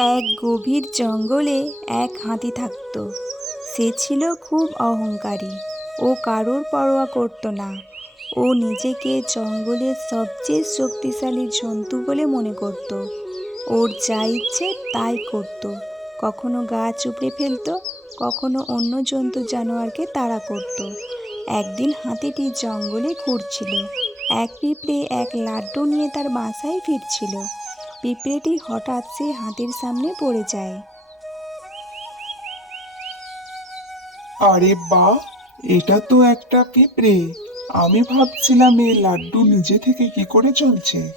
এক গভীর জঙ্গলে এক হাতি থাকত। সে ছিল খুব অহংকারী। ও কারোর পরোয়া করত না। ও নিজেকে জঙ্গলের সবচেয়ে শক্তিশালী জন্তু বলে মনে করত। ওর যা ইচ্ছে তাই করত। কখনো গাছ উপড়ে ফেলত, কখনো অন্য জন্তু জানোয়ারকে তাড়া করত। একদিন হাতিটি জঙ্গলে ঘুরছিল। এক পিঁপড়ে এক লাড্ডু নিয়ে তার বাসায় ফিরছিল। পিঁপড়েটি হঠাৎ সে হাতির সামনে পড়ে যায়। আরে বাহ, এটা তো একটা পিঁপড়ে। আমি ভাবছিলাম এই লাড্ডু নিজে থেকে কি করে চলছে।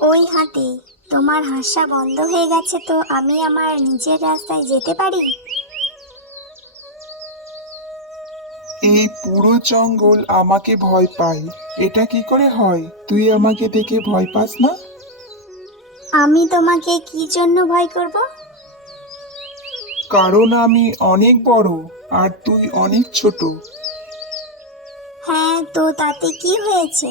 ওই হাতি, তোমার হাসা বন্ধ হয়ে গেছে তো আমি আমার নিজের রাস্তায় যেতে পারি? এই পুরো জঙ্গল আমাকে ভয় পায়। এটা কি করে হয়? তুই আমাকে দেখে ভয় পাস না? আমি তোমাকে কি জন্য ভয় করব? কারণ আমি অনেক বড় আর তুই অনেক ছোট। হ্যাঁ, তো তাতে কি হয়েছে?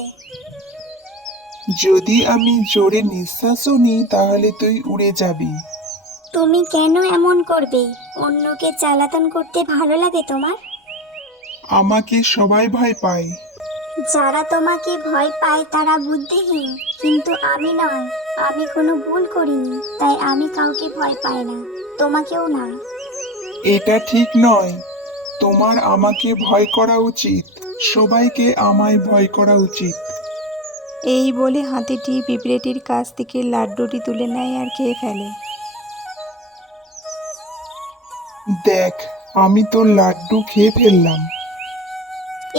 যদি আমি জোরে নিঃশ্বাসও নিই তাহলে তুই উড়ে যাবি। তুমি কেন এমন করবে? অন্যকে জ্বালাতন করতে ভালো লাগে তোমার? আমাকে সবাই ভয় পায়। যারা তোমাকে ভয় পায় তারা বুদ্ধিহীন, কিন্তু আমি নয়। আমি কোনো ভুল করিনি, তাই আমি কাউকে ভয় পাই না, তোমাকেও না। এটা ঠিক নয়। তোমার আমাকে ভয় করা উচিত। সবাইকে আমায় ভয় করা উচিত। এই বলে হাতিটি পিঁপড়েটির কাছ থেকে লাড্ডুটি তুলে নেয় আর খেয়ে ফেলে। দেখ, আমি তোর লাড্ডু খেয়ে ফেললাম।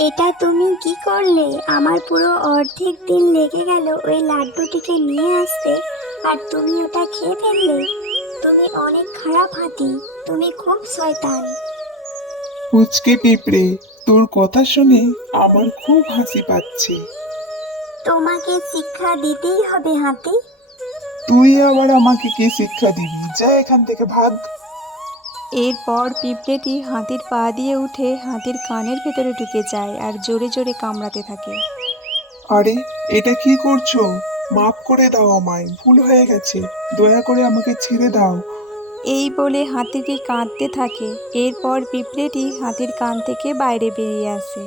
এটা তুমি কি করলে? আমার পুরো অর্ধেক দিন লেগে গেল ওই লাড্ডুটিকে নিয়ে আসতে, আর তুমি ওটা খেয়ে ফেললে? তুমি অনেক খারাপ হাতি, তুমি খুব শয়তান। পুচকে পিঁপড়ে, তোর কথা শুনে আমার খুব হাসি পাচ্ছে। তোমাকে শিক্ষা দিতেই হবে হাতি। তুই আবার আমাকে কি শিক্ষা দিবি? যা এখান থেকে ভাগ। এরপর পিঁপড়েটি হাতির পা দিয়ে উঠে হাতির কানের ভেতরে ঢুকে যায় আর জোরে জোরে কামড়াতে থাকে। আরে, এটা কি করছো? মাফ করে দাও আমায়, ভুল হয়ে গেছে। দয়া করে আমাকে ছেড়ে দাও। এই বলে হাতিটি কাঁদতে থাকে। এরপর পিঁপড়েটি হাতির কান থেকে বাইরে বেরিয়ে আসে।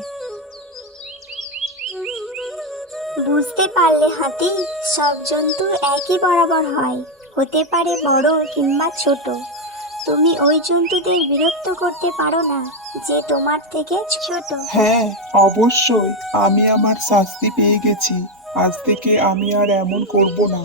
বুঝতে পারলে হাতি, সব জন্তু একই বরাবর হয়, হতে পারে বড় কিংবা ছোট। তুমি ওই জন্তুদের বিরক্ত করতে পারো না যে তোমার থেকে ছোট। হ্যাঁ, অবশ্যই। আমি আমার শাস্তি পেয়ে গেছি। আজ থেকে আমি আর এমন করব না।